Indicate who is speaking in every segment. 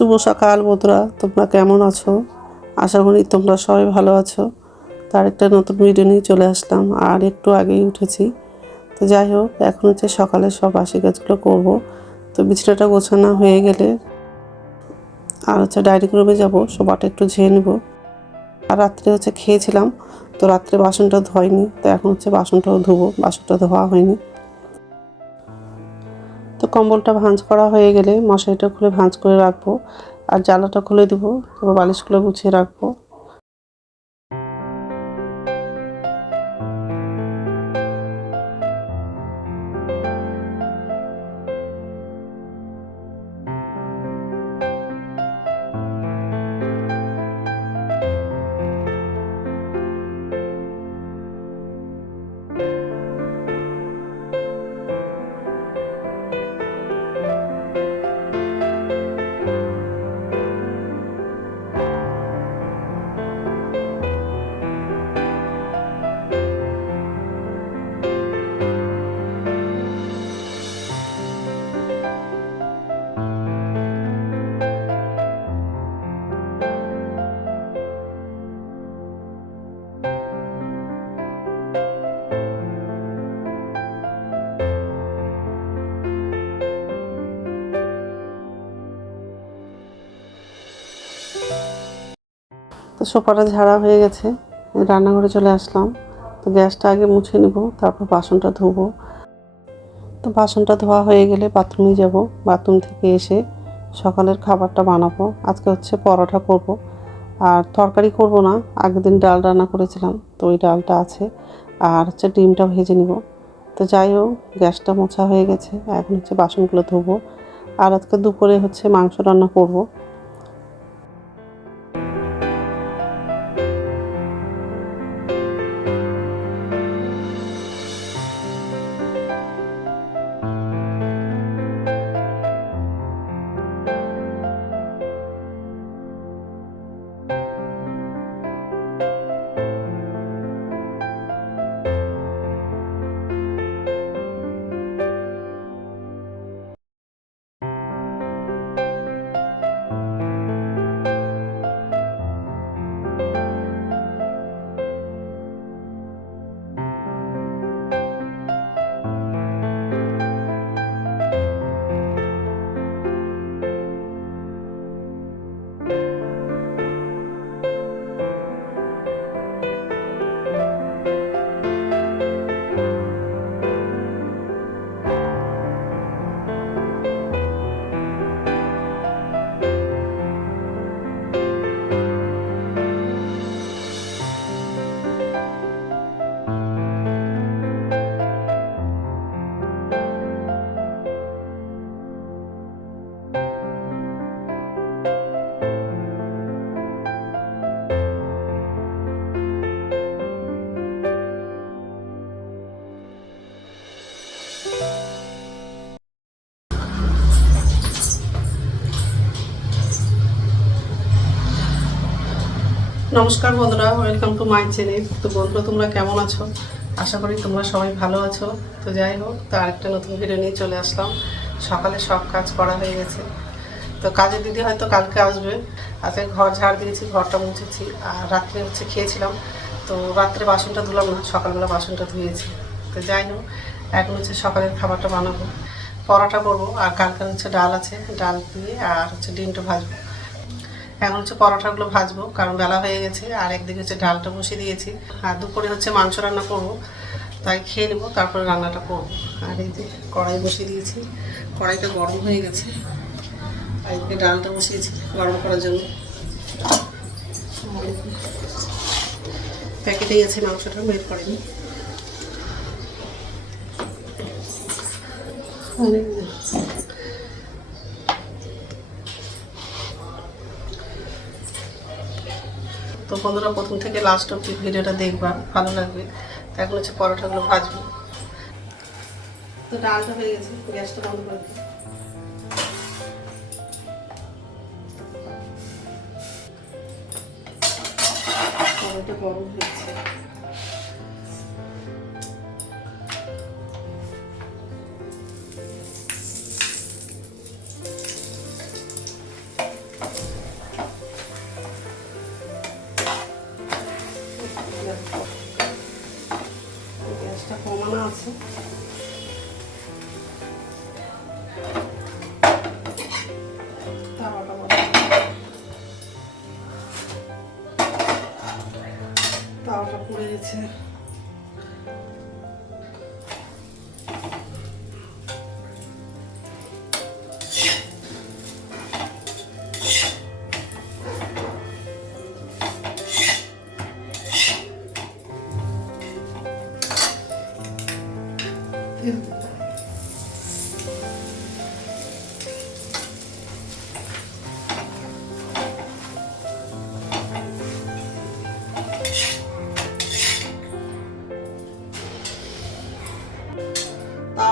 Speaker 1: শুভ সকাল বন্ধুরা, তোমরা কেমন আছো? আশা করি তোমরা সবাই ভালো আছো। তার একটা নতুন ভিডিও নিয়ে চলে আসলাম, আর একটু আগেই উঠেছি। তো যাই হোক, এখন হচ্ছে সকালে সব বাসি কাজগুলো করব। তো বিছানাটা গোছানো হয়ে গেলে আর হচ্ছে ডাইনিং রুমে যাব সবাটা একটু ঝেয়ে নেব। আর রাত্রে হচ্ছে খেয়েছিলাম, তো রাত্রে বাসনটা ধোয়নি, তো এখন হচ্ছে বাসনটাও ধুবো, বাসনটা ধোয়া হয়নি। কম্বলটা ভাঁজ করা হয়ে গেলে মশারিটা খুলে ভাঁজ করে রাখব আর জ্বালাটা খুলে দেবো, তারপর বালিশগুলো গুছিয়ে রাখব। তো সোফাটা ঝাড়া হয়ে গেছে। রান্নাঘরে চলে আসলাম। তো গ্যাসটা আগে মুছে নেব, তারপর বাসনটা ধোবো। তো বাসনটা ধোয়া হয়ে গেলে বাথরুমে যাব। বাথরুম থেকে এসে সকালের খাবারটা বানাবো। আজকে হচ্ছে পরোটা করব। আর তরকারি করব না, আগের দিন ডাল রান্না করেছিলাম, তো ওই ডালটা আছে। আর হচ্ছে ডিমটা ভেজে নিব। তো যাই হোক, গ্যাসটা মোছা হয়ে গেছে। এখন হচ্ছে বাসনগুলো ধোবো। আর আজকে দুপুরে হচ্ছে মাংস রান্না করব। নমস্কার বন্ধুরা ওয়েলকাম টু মাই চ্যানেল তো বন্ধুরা, তোমরা কেমন আছো? আশা করি তোমরা সবাই ভালো আছো। তো যাই হোক, তো আরেকটা নতুন ভিডিও নিয়ে চলে আসলাম। সকালে সব কাজ করা হয়ে গেছে। তো কাজে দিদি হয়তো কালকে আসবে। আজকে ঘর ঝাড় দিয়েছি, ঘরটা মুছেছি। আর রাত্রে হচ্ছে খেয়েছিলাম। তো রাত্রে বাসনটা ধুলাম না, সকালবেলা বাসনটা ধুয়েছি। তো যাই হোক, এখন হচ্ছে সকালের খাবারটা বানাবো। পরোটা করব। আর কালকে হচ্ছে ডাল আছে, ডাল দিয়ে আর হচ্ছে ডিমটা ভাজবো। এখন হচ্ছে পরোটাগুলো ভাজবো, কারণ বেলা হয়ে গেছে, আর একদিকে হচ্ছে ডালটা বসিয়ে দিয়েছি। আর দুপুরে হচ্ছে মাংস রান্না করব, তাই খেয়ে নেব, তারপরে রান্নাটা করব। আর এই যে কড়াই বসিয়ে দিয়েছি, কড়াইটা গরম হয়ে গেছে। আর এদিকে ডালটা বসিয়েছি গরম করার জন্য। প্যাকেটেই আছে মাংসটা, বের করেনি। অনেক বন্ধুরা, প্রথম থেকে লাস্ট অব্দি ভিডিওটা দেখবা, ভালো লাগবে। তো এখন হচ্ছে পরোটাগুলো ভাজবো। তো ডালটা হয়ে গেছে, গ্যাসটা বন্ধ করে দিই গরম হয়েছে। দিচ্ছি তাওয়াটা পুড়ে গেছে।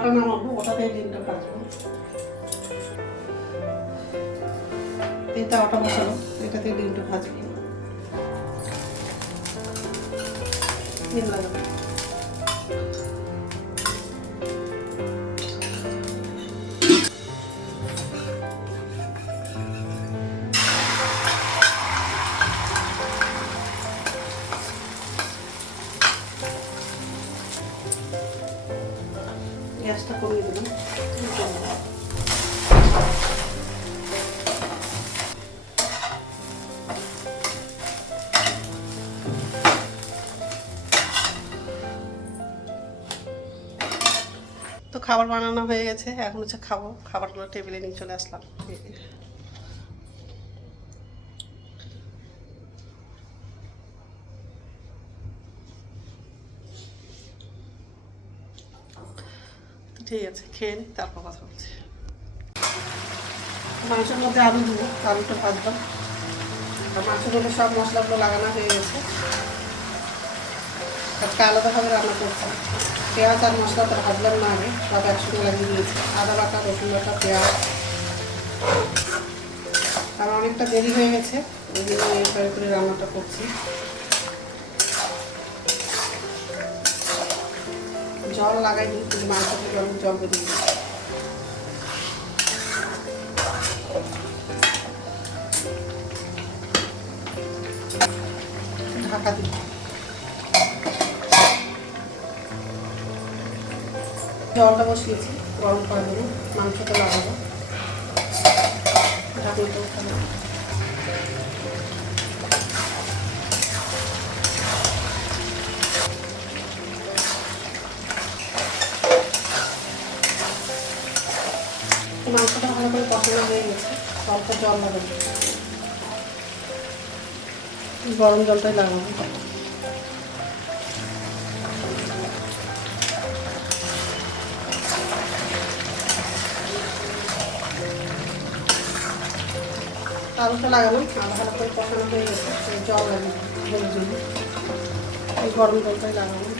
Speaker 1: তাওয়াটা নামাবো ওটাতেই ডিমটা কাটবো এটা তাওয়াটা বসাবো এটাতে ডিমটা ভাজবো। ডিম লাগাবো। খাবার বানানো হয়ে গেছে। এখন হচ্ছে খাব। খাবারগুলো টেবিলে নিয়ে চলে আসলাম। ঠিক আছে, খেয়ে নিই তারপর কথা বলছি। মাংসের মধ্যে আলু দেবো, আলুটা ভাজলাম। আর মাংসের মধ্যে সব মশলাগুলো লাগানো হয়ে গেছে। আজকে আলাদাভাবে রান্না করছি। পেঁয়াজ আর মশলাটা ভাজলাম না আগে সব একসঙ্গে লাগিয়ে দিয়েছি। আদা বাটা, রসুন বাটা, পেঁয়াজ। আর অনেকটা দেরি হয়ে গেছে, ওই জন্য এইভাবে করে রান্নাটা করছি। জল লাগাইনি কিন্তু মাংস থেকে অনেক জল বেরিয়ে গেছে ঢাকা দিই জলটা বসিয়েছি, গরম করে দেবো মাংসটা লাগাবো। মাংসটা ভালো করে কষানো হয়ে গেছে, অল্প জল লাগাবো গরম জলটাই লাগাবো। আলুটা লাগাবো আলু ভালো করে কষানো হয়ে গেছে জল লাগে এই গরম জলটাই লাগালাম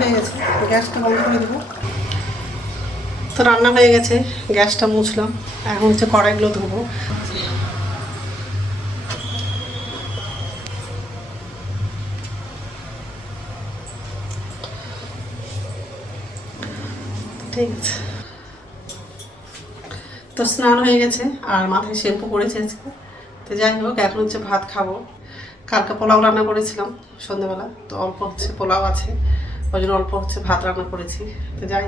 Speaker 1: হয়ে গেছে। গ্যাসটা বন্ধ করে দেবো। তো রান্না হয়ে গেছে, গ্যাসটা মুছলাম। এখন হচ্ছে কড়াইগুলো ধোবো। ঠিক আছে। তো স্নান হয়ে গেছে, আর মাথায় শ্যাম্পু করেছে আজকে। তো যাই হোক, এখন হচ্ছে ভাত খাব। কালকে পোলাও রান্না করেছিলাম সন্ধ্যেবেলা, তো অল্প হচ্ছে পোলাও আছে। ওই অল্প হচ্ছে ভাত রান্না করেছি। তো যাই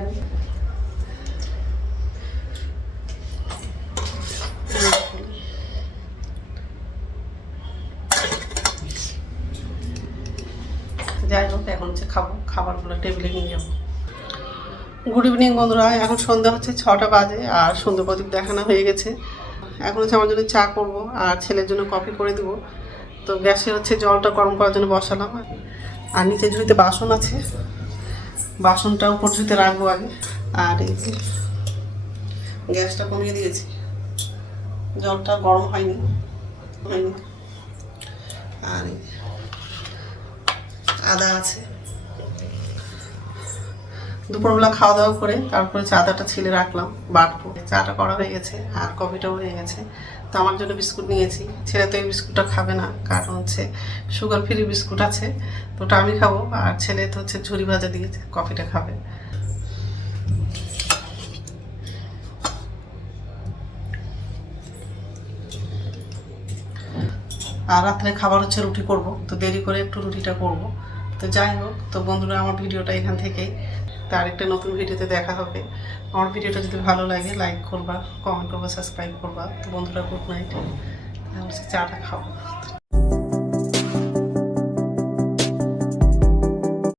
Speaker 1: যাই হোক, এখন হচ্ছে খাব। খাবারগুলো টেবিলে নিয়ে যাব। গুড ইভিনিং বন্ধুরা। এখন সন্ধ্যা হচ্ছে ছটা বাজে আর সন্ধ্যা প্রদীপ দেখানো হয়ে গেছে। এখন হচ্ছে আমার জন্য চা করব আর ছেলের জন্য কফি করে দিব। তো গ্যাসে হচ্ছে জলটা গরম করার জন্য বসালাম। আর নিচে ঝুড়িতে বাসন আছে। বাসনটা উপর ঝুড়িতে রাখব আগে। আর এই যে গ্যাসটা কমিয়ে দিয়েছি। জলটা গরম হয়নি। হয়নি। আর আদা আছে। দুপুরবেলা খাওয়া দাওয়া করে তারপরে চাদাটা ছিলে রাখলাম, বাটবো। চাটা করা হয়ে গেছে, আর কফিটাও হয়ে গেছে। তো আমার জন্য বিস্কুট নিয়েছি। ছেলে তো এই বিস্কুটটা খাবে না, কারণ হচ্ছে সুগার ফ্রি বিস্কুট আছে, তো ওটা আমি খাব। আর ছেলে তো হচ্ছে ঝুরি ভাজা দিয়েছে কফিটা খাবে। আর রাত্রে খাবার হচ্ছে রুটি করব, তো দেরি করে একটু রুটিটা করব। তো যাই হোক, তো বন্ধুরা, আমার ভিডিওটা এখান থেকেই। তো আরেকটা নতুন ভিডিওতে দেখা হবে। আমার ভিডিওটা যদি ভালো লাগে লাইক করবা কমেন্ট করবা সাবস্ক্রাইব করবা। তো বন্ধুরা গুড নাইট চাটা খাও